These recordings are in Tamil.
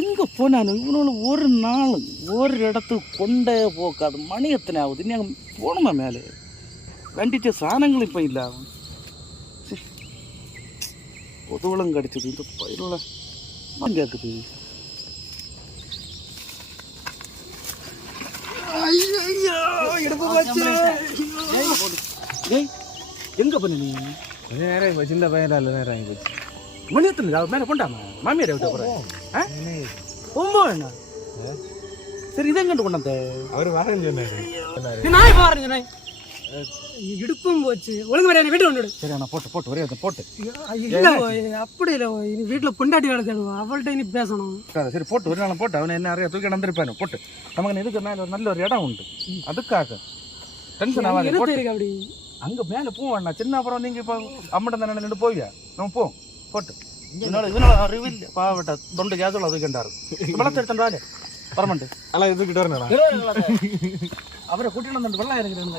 எங்கே போனாலும் இவனோட ஒரு நாள் ஒரு இடத்துக்கு கொண்டே போக்காது. மணி எத்தனை ஆகுது? இனி அங்கே போகணுமா மேலே? வேண்டிச்ச சாணங்கள் இப்போ இல்லை. பொதுவளம் கடிச்சது இந்த பயிரோட கேட்குது. எங்கே பண்ண நீ? நேரம் போச்சு. இந்த பையன் இல்லை நேரம் ஆகி போச்சு. மணி எத்தனை மேலே கொண்டாமா மாமியார் விட்ட போகிறேன் ரொம்ப என்ன? சரி இதை எங்கிட்ட கொண்டாந்த அவர் வரேன்னு சொன்னாரு. நாய் பாருங்க இடுப்பும் போச்சு. ஒழுங்கு வரையா வீட்டு கொண்டு. சரி நான் போட்டு போட்டு ஒரே போட்டு இல்லை அப்படி இல்லை. இனி வீட்டில் பொண்டாட்டி வேலை தேடுவோம். அவள்கிட்ட இனி பேசணும். சரி போட்டு ஒரு நாள் போட்டு அவனை என்ன நிறைய தூக்கி நடந்திருப்பானு போட்டு நமக்கு இதுக்கு மேலே நல்ல ஒரு இடம் உண்டு. அதுக்காக டென்ஷன் ஆகாது. அப்படி அங்கே மேலே போவேண்ணா சின்ன. அப்புறம் நீங்கள் இப்போ அம்மட்டம் தானே நின்று போவியா? நம்ம போவோம் போட்டு இதனால அறிவில் பாவட்ட தொண்டு கேஸுள்ள அது கண்டாரு வெள்ளத்தை எடுத்தாரு வரமாட்டு எல்லாம் இதுக்கிட்ட வரணும். அவரை கூட்டிட்டு வந்து வெள்ளம் இறங்குறாங்க.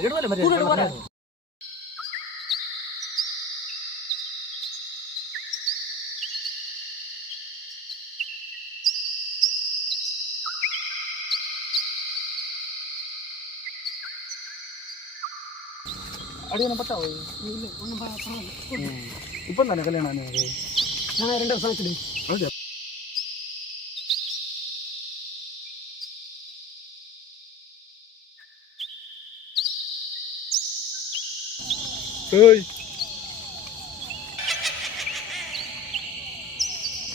அடியான பார்த்தா இல்லை ஒன்றும் இப்போ தானே கல்யாணம் நான் 2 வருஷம் ஆச்சு.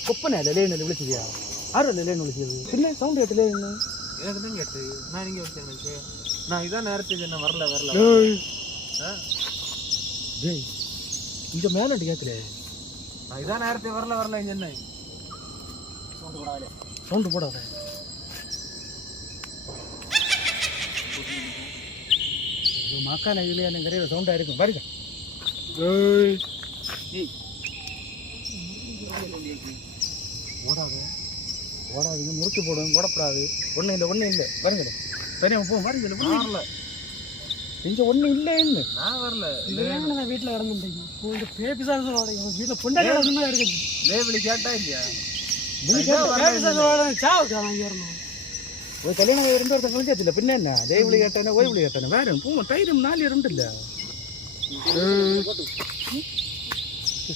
கொப்பனை லேன்னு விழிச்சியா? ஆறு லேன்னு விழிச்சது பின்ன சவுண்ட் கேட்டு எனக்கு தான் கேட்டு நான் இங்கே வச்சேன். நான் இதான் நேரத்துக்கு என்ன வரல வரல. டேய் இங்கே மேலே கேட்கல. நான் இதான் நேரத்துக்கு வரல வரல இங்கே என்ன சவுண்டு போடாத. மக்கான இதுலேயே நிறைய சவுண்டாக இருக்கும் பாருங்க. ஓடாது ஓடாதுங்க முறுக்கி போடும் ஓடப்படாது. ஒன்றும் இல்லை பாருங்க தனியாக போவோம் பாருங்க. வரல இங்கே ஒன்றும் இல்லை இன்னும் நான் வரல. நான் வீட்டில் கிடந்துட்டேன். வீட்டில் பொண்டாட்டி இருக்குது. லேபிளி கேட்டா இல்லையா? வரணும் ஒரு கல்யாணம் 2 வருஷம் கழிச்சாச்சு இல்லை பின்ன என்ன? தேவிளி கேட்டானே ஓய்விளி கேட்டானே வேற பூமா தைரம் 4 2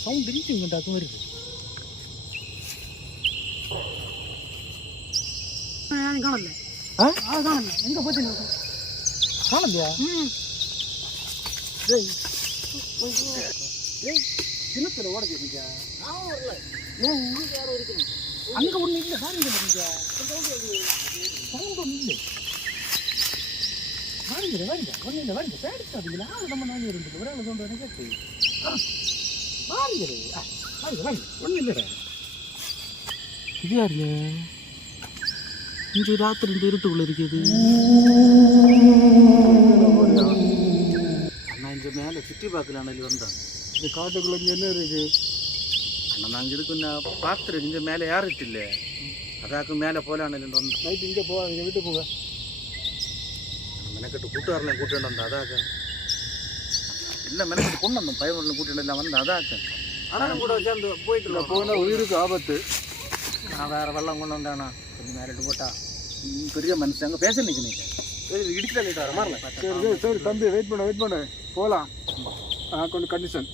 சவுண்ட் இன்ச்சிங் வருது. காணல காணல எங்கே போச்சு காணலையா? சின்னத்தில் ஓட கேட்டீங்க அங்கே ஒன்றும் இல்லை பாருங்க. சவுண்ட் ஒன்றும் இல்லை பாருங்க வாங்க ஒன்றும் இல்லை வாங்க பேடிக்காதீங்களா? நம்ம 4 2 ஒரே சவுண்ட் கேட்டு பாருங்க வாங்க வாங்க ஒன்றும் இல்லை. இது யாருங்க இங்கே ராத்திரி 2 இருட்டுக்குள்ள இருக்குது? நான் இங்கே மேலே சுற்றி பார்க்கலான்னு வந்தேன். இந்த காட்டுக்குள்ள இங்கே என்ன இருக்கு? ஆனால் நாங்கள் இதுக்கு நான் பார்த்துருக்கு. இங்கே மேலே யாருட்டு இல்லை அதாக்கும் மேலே போகலான்னு வந்தேன். நைட்டு இங்கே போவாங்க வீட்டுக்கு போங்க. மெனக்கட்டு கூட்டு வரலாம் கூட்டிட்டு வந்தேன் அதாக்க இல்லை மெனக்கட்டு கொண்டு வந்தோம் பயவரில் கூட்டிட்டு இல்லை வந்தேன் அதாக்க. ஆனால் கூட சேர்ந்து போயிட்டு போனால் உயிருக்கு ஆபத்து. நான் வேறு வெள்ளம் கொண்டு வந்தேண்ணா கொஞ்சம் மேலிட்டு போட்டா பெரிய மனுஷங்க பேச நிற்கிறீங்க. இடிக்கல லேட் வர மாதிரில. சரி சரி தம்பி வெயிட் பண்ண போகலாம். கொஞ்சம் கண்டிஷன்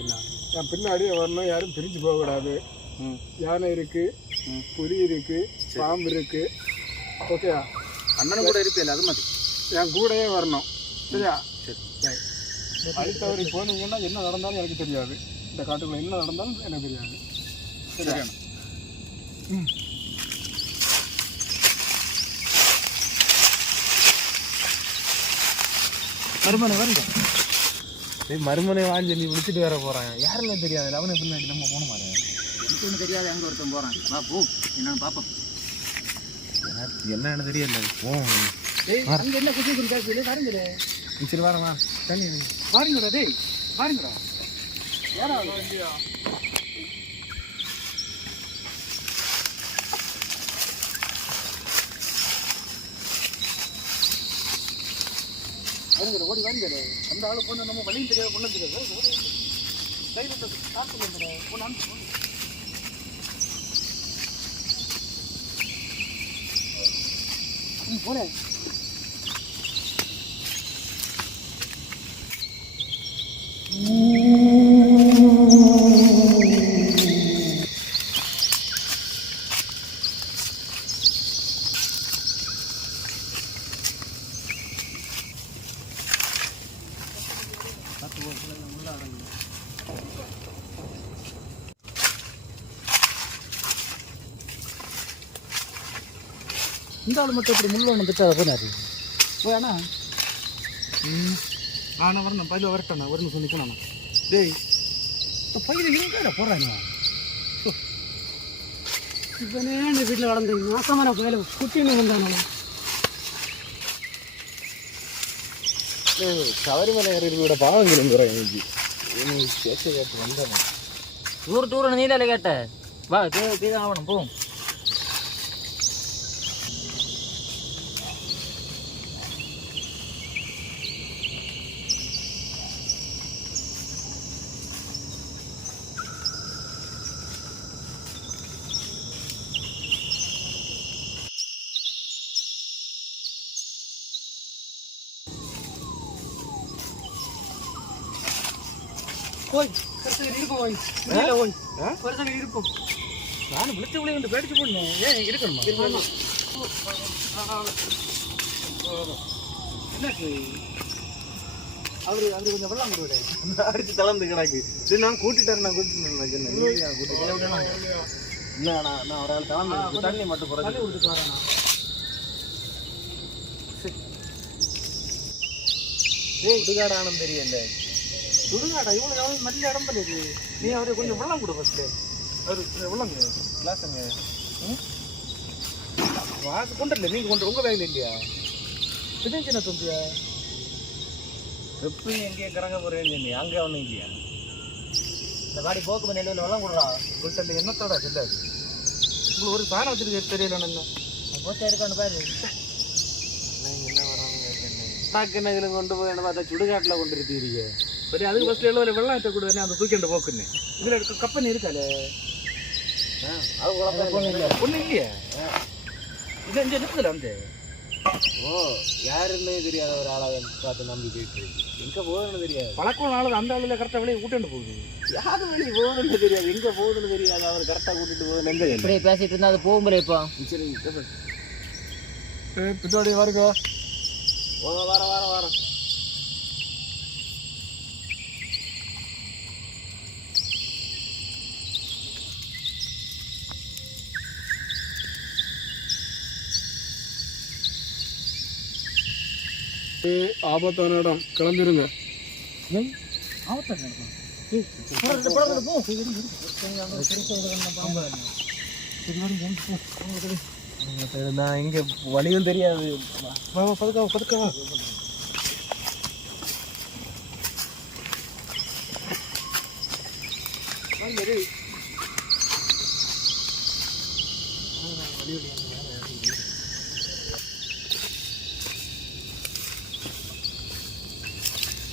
என்ன என் பின்னாடியே வரணும். யாரும் பிரிஞ்சு போகக்கூடாது. யானை இருக்குது, புலி இருக்குது, பாம்பு இருக்குது. ஓகேயா? அண்ணனும் கூட இருப்பில்ல அது மாதிரி என் கூடயே வரணும். சரியா? சரி. அடுத்தவரை போனீங்கன்னா என்ன நடந்தாலும் எனக்கு தெரியாது. இந்த காட்டுக்குள்ள என்ன நடந்தாலும் எனக்கு தெரியாது. சரியா? மறுமனை வருங்க. மறுமனை வாங்கி நீ விழிச்சிட்டு வேற போகிறான். யாருன்னு தெரியாது. அவனை பின்னாடி நம்ம போன மாதிரி எனக்கு ஒன்றும் தெரியாது. அங்கே ஒருத்தன் போகிறான். வா போ என்னன்னு பார்ப்போம். என்னன்னு தெரியல. அங்கே என்ன குச்சி கொடுத்தாச்சு பாருங்களே. சரி வரமா தண்ணி பாருங்கடா டேய் பாருங்கடா யாரா வருங்க ஓடி வருங்க. அந்த ஆளு பொண்ணு நம்ம வழியும் தெரியாது பொண்ணு தெரியாது. தைரியத்தை காத்து வந்துட பொண்ணு போல இந்த ஆள் மட்டும் இப்படி முள் ஒன்று திட்டாத போனாரு போயாண்ணா ஆனா வரணும் பயில வரட்டண்ணா ஒரு நிமிஷம் நிற்கணும் டேய் பயில எங்கே போடுறாங்க இவனே வீட்டில் வளர்ந்து மாசமான பயில குட்டின்னு வந்தானோ சபரிமலை ஏறியோட பாவங்களும் குறைஞ்சி கேட்டு கேட்டு வந்தேன் ஊர் டூர் நீல கேட்ட வா தீர ஆகணும் போ போய் இருப்போம் போய் போய் வருஷம் இருப்போம் நானும் விழுத்து விளைய வந்து பேடிச்சு போடணும் ஏன் இருக்கணுமா என்னாச்சு அவரு கொஞ்சம் வெள்ளம் கொடுவிட அடிச்சு தளர்ந்து கிடாக்கு சரி நான் கூட்டிட்டாரு நான் கூட்டிட்டு இல்லை நான் ஒரு ஆள் தளர்ந்து தண்ணி மட்டும் தண்ணி கொடுத்துட்டு வரேன் சுடுகாடு ஆனந்தம் தெரியல சுடுகாடா இவ்வளோ நல்ல இடம் பண்ணிது நீ அவரு கொஞ்சம் வெள்ளம் கொடு ஃபஸ்ட்டு அவரு வெள்ளங்க கிளாஸுங்க வாக்கு கொண்டுல நீங்கள் கொண்டு உங்கள் பேக்கில் இல்லையா சின்ன தொம்பியா எப்படி எங்கேயே கிறங்க போகிறேன்னு நீ அங்கே ஒன்றும் இல்லையா இந்த வாடி போக்கு நெல்லில் வெள்ளம் கொடுறா உங்கள்கிட்ட என்னத்தோட சொல்லாது உங்களுக்கு ஒரு சாணம் வச்சுருக்கு தெரியல என்ன போச்சா இருக்கான்னு பாரு என்ன வராங்க என்ன இதில் கொண்டு போய் என்ன பார்த்தா சுடுகாட்டில் கொண்டு இருக்கீங்க சரி அதுக்கு ஃபஸ்ட்டு எவ்வளோ வெள்ளம் ஏற்ற கூட அந்த தூக்கிண்டு போக்குன்னு இதில் இருக்க கப்பன் இருக்காலே ஒன்றும் இல்லையா இது அஞ்சு நிற்கல வந்து ஓ யாருன்னே தெரியாத ஒரு ஆளாக பார்த்து நம்பி போயிட்டு எங்கே போகுதுன்னு தெரியாது பழக்கம் ஆளுது அந்த ஆளுல கரெக்டாக வெளியே கூட்டிட்டு போகுது யாரும் வெளியே போகுதுன்னு தெரியாது எங்கே போகுதுன்னு தெரியாது அவர் கரெக்டாக கூட்டிட்டு போகுதுன்னு எங்கே இப்படியே பேசிட்டு இருந்தா அது போகும்போது இப்போ சரி பின்னாடி வருங்க வாரம் ஆபத்தான இடம் கிளம்பிருங்க நான் இங்கே வழியும் தெரியாது பதுக்கவா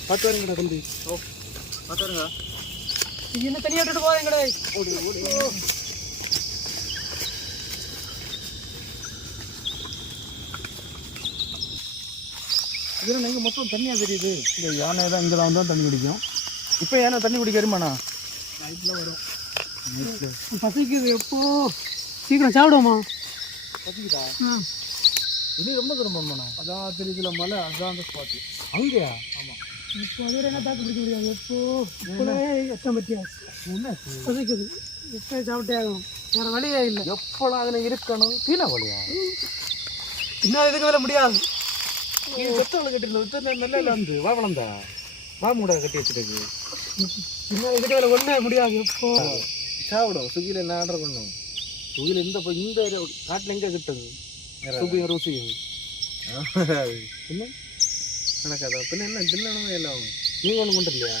பார்த்து வரீங்கடா தம்பி பார்த்து வருங்க என்ன தனியாக விட்டுட்டு போறேன் கடை ஓடி இதில் நீங்கள் மொத்தம் தண்ணியாக தெரியுது இந்த யானை தான் இங்கே தான் தண்ணி குடிக்கும் இப்போ யானை தண்ணி குடிக்க வருமாண்ணா நைட்டில் வரும் பசிக்குது எப்போ சீக்கிரம் சாப்பிடுவோமா பசிக்குதா இனி ரொம்ப தூரம் போகணுமாண்ணா அதான் 3 கிலோ மலை அதான் அந்த ஸ்பாட்டு அங்கேயா ஆமாம் இப்போ அது என்ன தாக்கு பிடிக்க முடியாது எப்போ இப்போவே எச்சம் பற்றியாச்சு என்னாச்சு பசிக்குது இப்போ சாப்பிட்டே ஆகணும் வேறு வழியே இல்லை எப்போலாம் அதில் இருக்கணும் தீனா வழியா இன்னும் இதுக்கு மேலே முடியாது இது பெத்தவளை கட்டிருந்தோம் நல்ல இல்லை வந்து வா வளர்ந்தா வா மூட கட்டி வச்சுருக்கு இன்னும் இதுக்கு மேலே ஒன்றே முடியாது எப்போ சாப்பிடும் சுகியில் என்ன ஆர்டர் பண்ணும் சுகியில் இந்த காட்டில் எங்கே கிட்டது சுகியும் ருசியும் என்ன நடக்காதா பின்ன என்ன தின்னணுமே எல்லாம் நீங்கள் ஒன்றும் கொண்டு இல்லையா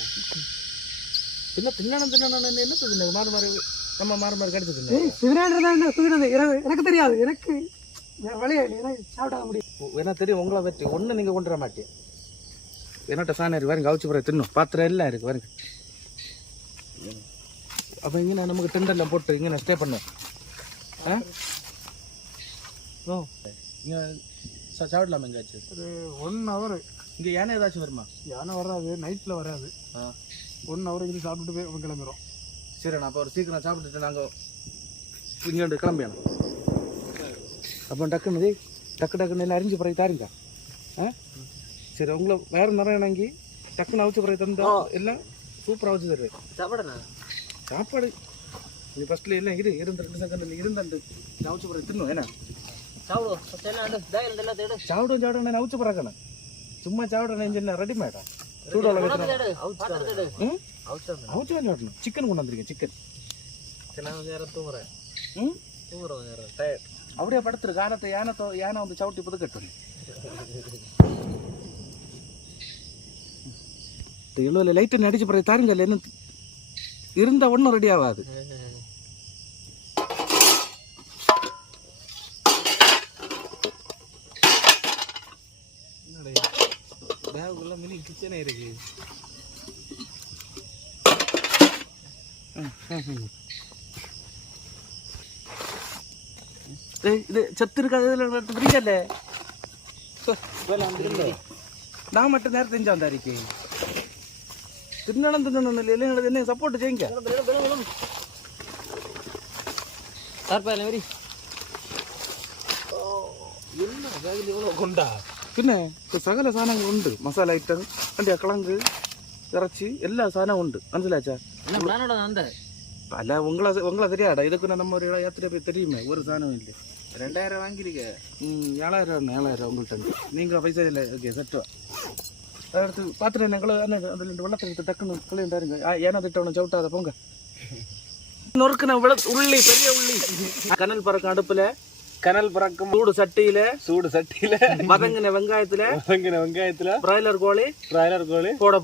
பின்ன தின்னணும் என்ன தின்னு மாறு மாறு கடிச்சு தின்னு சிவராண்டர் எனக்கு தெரியாது எனக்கு வேறு வழியே இல்லை எனக்கு சாப்பிட முடியும் என்ன தெரியும் உங்களை பற்றி ஒன்றும் நீங்கள் கொண்டு வர மாட்டேன் என்னட்ட சாணி பாருங்க கவுச்சி போகிற தின்னும் பாத்திரம் எல்லாம் இருக்குது பாருங்க அப்போ இங்கே நமக்கு டெண்டெல்லாம் போட்டு இங்கே ஸ்டே பண்ணோம் ஆ ஓ இங்கே சாப்பிடலாமா எங்காச்சும்? ஒரு 1 hour. இங்கே யானை ஏதாச்சும் வருமா? யானை வராது, நைட்டில் வராது. 1 hour இது சாப்பிட்டுட்டு போய் கிளம்பிடும். சரி, நான் அப்போ ஒரு சீக்கிரம் சாப்பிட்டுட்டு நாங்கள் இங்கே கிளம்பிடணும். அப்போ டக்குன்னு எல்லாம் அரிஞ்சு பிறகு தாருங்க. சரி, உங்களை வேறு நிறைய இணங்கி டக்குன்னு அவிச்ச பிறகு தந்தா எல்லாம் சூப்பராக அவிச்சு தருவேன். சாப்பாடு நீ ஃபஸ்ட்டில் எல்லாம் இருந்து 2 செகண்ட் இருந்துட்டு அவிச்ச பிறகு தின்னும். என்ன சாப்பிடும் அவிச்ச பிறக்கணும். சும்மா சாப்பிட ரெடிமேடா சூடாக அவிச்சு விளையாடணும். சிக்கன் கொண்டு வந்துருக்கேன். சிக்கன் அப்படியே படுத்துரு. காலத்தை யானை வந்து சவுட்டி புதுக்கட்டும். இவ்வளோ லைட்டு நடிச்சு பிறகு தாருங்க. என்ன இருந்தா ஒன்றும் ரெடி ஆகாது. பேகுக்குள்ள மினி கிச்சனே இருக்கு. இது சத்து இருக்காது பிடிக்கல. நான் மட்டும் நேரம் தெரிஞ்சா வந்தாரிக்கு தின்னணும் இல்லைங்களா? என்ன சப்போர்ட் செய்யுங்க. என்ன பேகில் இவ்வளோ கொண்டா? പിന്നെ സകല സാധനങ്ങളും ഉണ്ട്. മസാല ഐറ്റം അതിൻ്റെ കിളങ്ക് ഇറച്ചി എല്ലാ സാധനവും ഉണ്ട്. മനസ്സിലാച്ചാ? അല്ല ഉങ്ങളെ தெரியாடா. இதுக்கு நம்ம ஒரு யாத்திரை போய் தெரியுமே. ஒரு சாதனம் இல்லை. 2000 வாங்கிருக்க. 7000 உங்கள்கிட்ட. நீங்கள் பைசா இல்லை. ஓகே செட்டோ அடுத்து பார்த்துட்டு எங்களை அதில் 2 வெள்ளத்தை எடுத்து டக்குன்னு கிளிண்டாருங்க. ஏன்னா திட்டவனை சவுட்டாத போங்க. நொறுக்குன உள்ளி, பெரிய உள்ளி, கனல் பறக்கும் அடுப்பில், கனல் பறக்கும் சூடு சட்டியில வதங்கின வெங்காயத்துல பிராய்லர் கோழி போட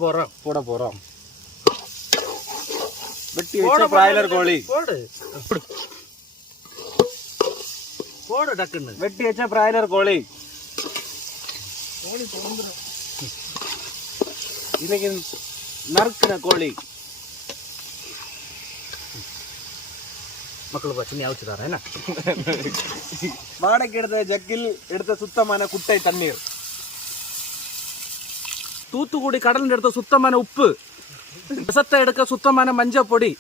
போறோம். வெட்டி வச்ச பிராய்லர் கோழி போடு டக்குன்னு. வெட்டி வச்ச பிராய்லர் கோழி இன்னைக்கு நறுக்கின கோழி. மக்களுக்கு சின்ன அவிச்சு தரேன். என்ன வாடகை எடுத்த ஜக்கில் எடுத்த சுத்தமான குட்டை தண்ணீர், தூத்துக்குடி கடலில் எடுத்த சுத்தமான உப்பு, விஷத்தை எடுக்க சுத்தமான மஞ்சள் பொடி,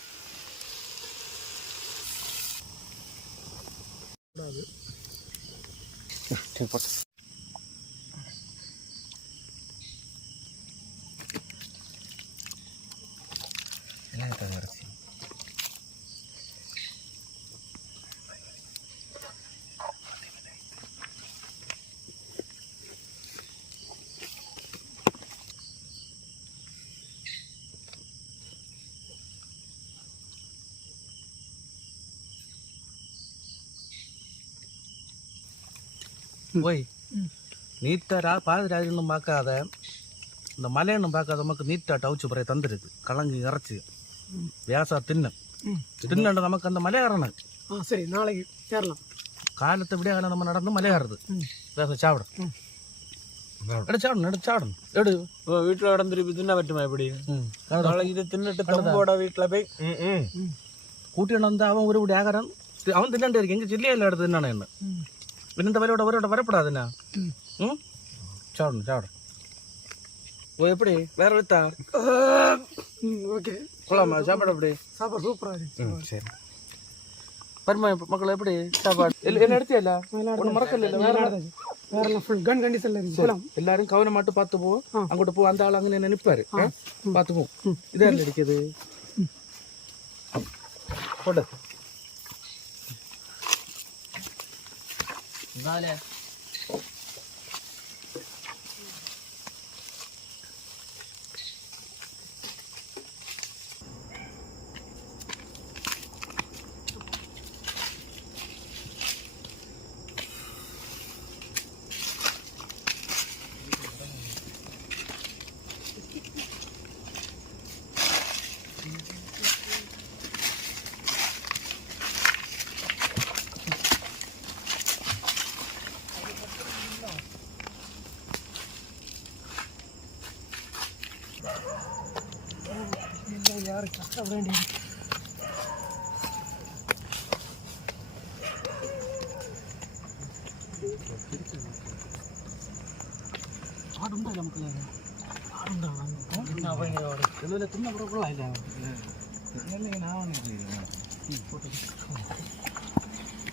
போய் நீட்டாக பாதிராஜனும் பார்க்காத இந்த மலையனும் பார்க்காத நமக்கு நீட்டாக டவுச்சு பிறகு தந்துருக்கு. கலங்கு இறச்சி வியாசா தின்னு நமக்கு அந்த மலையாறணும். சரி, நாளைக்கு ஏறலாம். காலத்தை விட நம்ம நடந்து மலையாறுது. வியாச சாப்பிடும் எடு வீட்டில் நடந்துருப்பி தின்ன பറ്റുமா? எப்படி நாளைக்கு இது தின்னுட்டு தம்போட வீட்டில் போய் கூட்டிட்டு வந்து அவன் ஒரு ஆகாரம் அவன் தின்னாண்டே இருக்கு. எங்க சில்லியா இல்லை எடுத்து தின்னானே என்ன இந்த வரையோட வரப்படாதுண்ணா. சாப்பிடும். ஓ எப்படி வேற வித்தா? ஓகே கொள்ளாமா சாப்பாடு? எப்படி சாப்பாடு சூப்பராக இருக்கு. சரி பருமா மக்கள் எப்படி சாப்பாடு என்ன எடுத்தியா? ஒன்றும் மறக்கல. வேற ஃபுல் கன் கண்டிஷன்ல இருக்கு. எல்லாரும் கவனம் மட்டும் பார்த்து போ. அங்கிட்ட போ. அந்த ஆள் அங்கே நினைப்பாரு. பார்த்து போ. இதா இருக்குது போட Dale. யாரு கஷ்டப்பட வேண்டியது. ആടുണ്ടോ നമുക്ക് ആടുണ്ടാവും തിന്ന പുറപ്പെടില്ല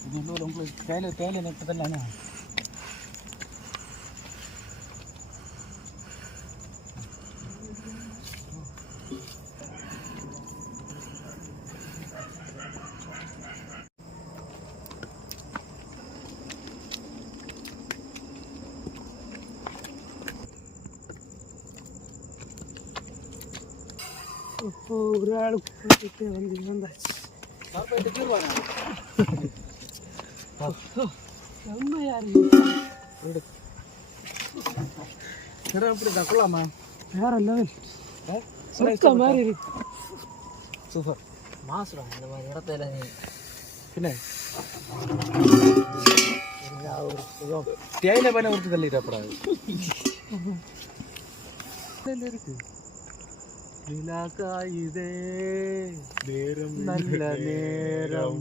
ഇതുള്ള നമുക്ക് തേയില നട്ടതല്ലാണ് ഒരാൾ വന്ന് கொள்ளாமா வேற லெவல் மாதிரி இருக்கு சூப்பர் மாசுடா இந்த மாதிரி இடத்துல பின்ன தேயிலை பண்ண ஒருத்தர் தள்ளிடப்படாது இருக்கு நிலாக்காயுதே நேரம் நல்ல நேரம்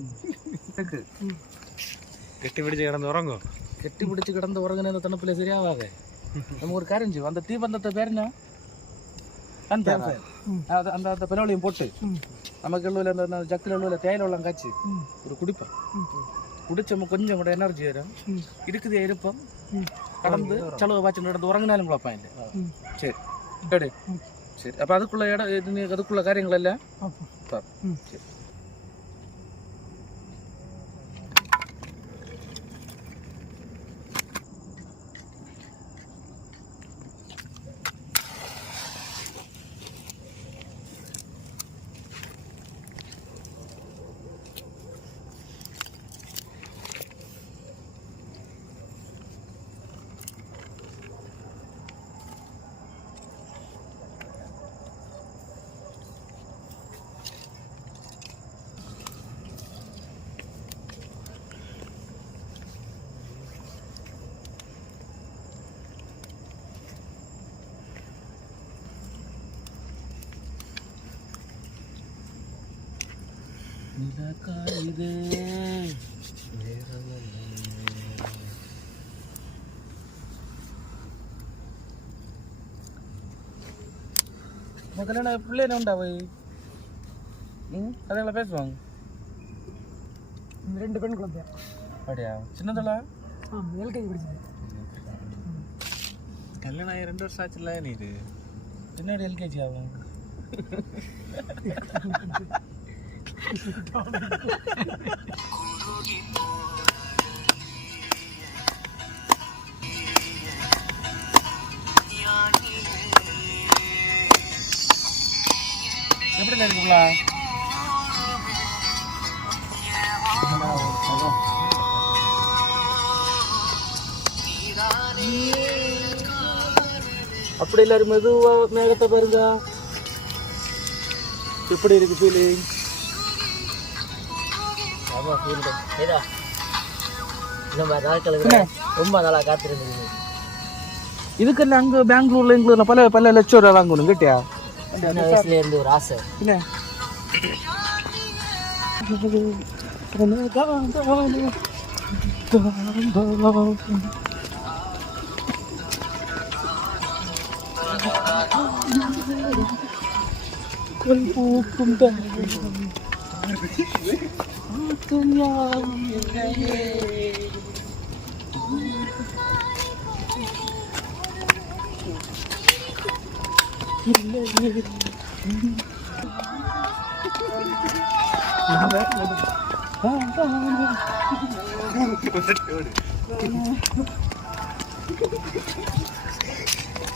കെട്ടിപ്പിടിച്ച് കിടന്ന് ഉറങ്ങോ കെട്ടിപ്പിടിച്ച് കിടന്ന് ഉറങ്ങുന്ന തണുപ്പിലെ ശരിയാവാതെ നമുക്ക് ഒരു കാര്യം ചെയ്യും அந்த தீபந்தத்தை பேருனா அந்த அந்த பெரோலியம் போட்டு நமக்கு உள்ள ஜக்கில் உள்ள தேயிலை வெள்ளம் காய்ச்சி ஒரு குடிப்போம் குடிச்ச கொஞ்சம் கூட எனர்ஜி வரும் இருக்குது இருப்போம் கடந்து செலவு வாச்சு நடந்து உறங்கினாலும் குழப்பம் இல்லை சரி சரி சரி அப்போ அதுக்குள்ள இடம் அதுக்குள்ள காரியங்கள் எல்லாம் சரி நிலக்காயுதே கல்யாணம் பிள்ளை என்ன உண்டா போய் அதெல்லாம் பேசுவாங்க 2 பெண் குழந்தை அப்படியா சின்னதெல்லாம் எல்கேஜி படிச்சது கல்யாணம் ஆகி 2 வருஷம் ஆச்சுல்ல நீ இது பின்னாடி எல்கேஜி ஆகும் எப்படி இருக்குங்களா அப்படி எல்லாரும் மெதுவா மேகத்தை பாருங்க எப்படி இருக்கு ஃபீலிங் ரொம்ப நாளா காத்திருந்தது இதுக்கெல்லாம் அங்க பெங்களூர்ல எங்களுக்கு பல பல லட்சம் ரூபா வாங்கணும் கேட்டியா சின்ன வயசுல இருந்து ஒரு ஆசை என்ன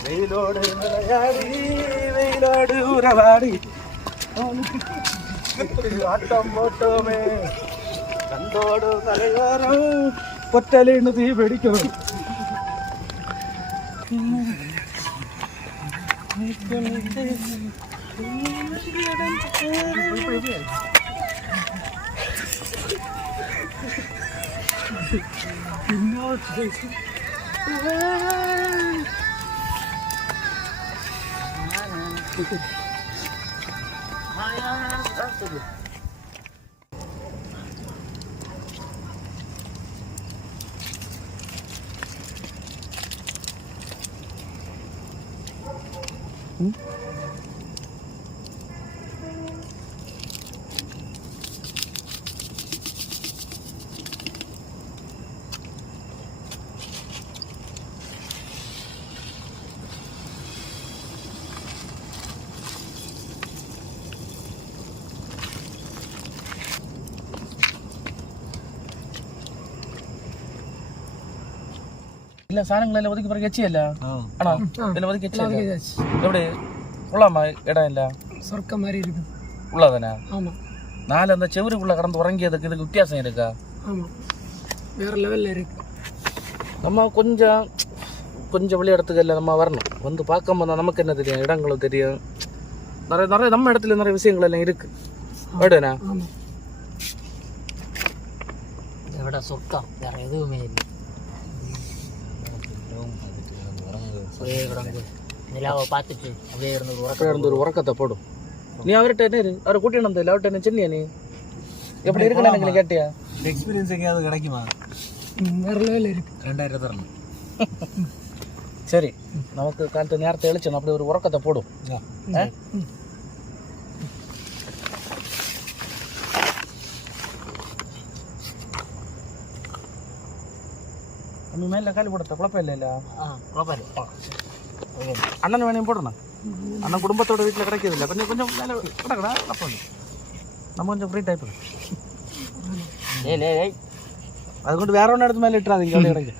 வெயிலோடு விளையாடி வெயிலோடு உறவாடி ஆட்டம் போட்டோமே கண்டோடு தலைவாரம் பொட்டலின்னு தீ பிடிக்கும் இல்ல சாணங்களெல்லாம் ஒதுக்கி பிறகு வச்சியல்ல ஆனா இதுல ஒதுக்கி எல்லாம் வச்சியல்ல வச்சாச்சு. எப்படி உள்ளாமா இடம் இல்ல சொர்க்கம் மாதிரி இருக்கு. உள்ளதானே ஆமா நாலு அந்த செவருக்குள்ள கடந்து உறங்கியதுக்கு இதுக்கு வித்தியாசம் இருக்கா? ஆமா வேற லெவல்ல இருக்கு. நம்ம கொஞ்சம் வெளி இடத்துக்கு இல்லை நம்ம வரணும் வந்து பார்க்காம தான் நமக்கு என்ன தெரியும், இடங்களும் தெரியும், நிறைய நம்ம இடத்துல நிறைய விஷயங்கள் எல்லாம் இருக்கு. அப்படின்னா ஆமா இதை விட சொர்க்கம் வேற எதுவுமே இல்லை. ஒரே கிடந்து நிலாவை பார்த்துட்டு அப்படியே இருந்து ஒரு உறக்கத்தை போடும். நீ அவர்கிட்ட என்ன அவரை கூட்டிட்டு வந்த இல்லை அவர்கிட்ட என்ன சொன்னியா நீ எப்படி இருக்குன்னு எனக்கு கேட்டியா? எக்ஸ்பீரியன்ஸ் எங்கேயாவது கிடைக்குமா? வேற லெவல்ல இருக்கு. 2000 தரணும். சரி நமக்கு காலத்து நேரத்தை எழுச்சணும் அப்படி ஒரு உறக்கத்தை போடும். நம்ம மேல காலி போடுத்த குழப்பம் இல்லை இல்ல அண்ணன் வேணையும் போடணும். அண்ணன் குடும்பத்தோட வீட்டில் கிடைக்கிறது இல்லை கொஞ்சம் கொஞ்சம் மேலே கிடக்கடா குழப்பம் இல்லை. நம்ம கொஞ்சம் ஃப்ரீ டைப் அது கொண்டு வேற ஒன்று இடத்து மேலே இட்டுறாதீங்க அவ்வளோ கிடைக்கு.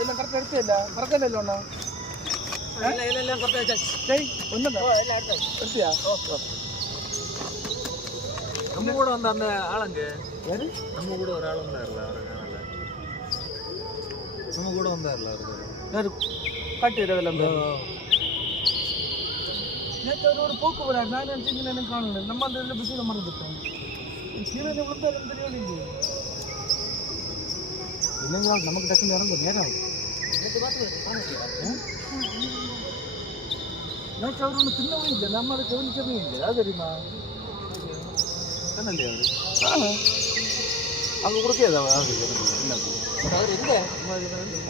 എല്ലാം കറക്റ്റ് എടുത്തില്ല മറക്കല്ലോ ഒന്നാ എടുത്തിയാ நம்ம கூட வந்த அந்த ஆளுங்க நம்ம கூட ஒரு ஆள் வந்தார்ல அவரை காணல. நம்ம கூட வந்தார்ல அவரு காட்டிடுறதுல நேற்று ஒரு போக்கு வராது. நான் நினச்சிங்க எனக்கு காணல. நம்ம அந்த இதில் பிஸியில் மறந்துட்டோம். சீரனை விழுந்தாலும் தெரியவில்லை இல்லைங்களா நமக்கு டக்குன்னு இறங்கும் நேரம் நேற்று அவர் ஒன்று தின்னவே இல்லை. நம்ம அதை கவனிக்கவே இல்லை. அது தெரியுமா இல்லையா அவரு அங்கே கொடுக்காது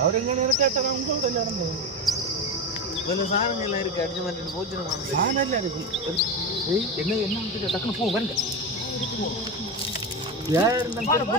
அவர் எங்கே கேட்டால் உங்களோட இல்லை நடந்தது கொஞ்சம் சாரங்க எல்லாம் இருக்கு அடிச்ச மாதிரி போச்சுருமா சாணம் இல்லை இருக்கு. என்ன என்ன டக்குன்னு போ வரல யார் இருந்தாலும்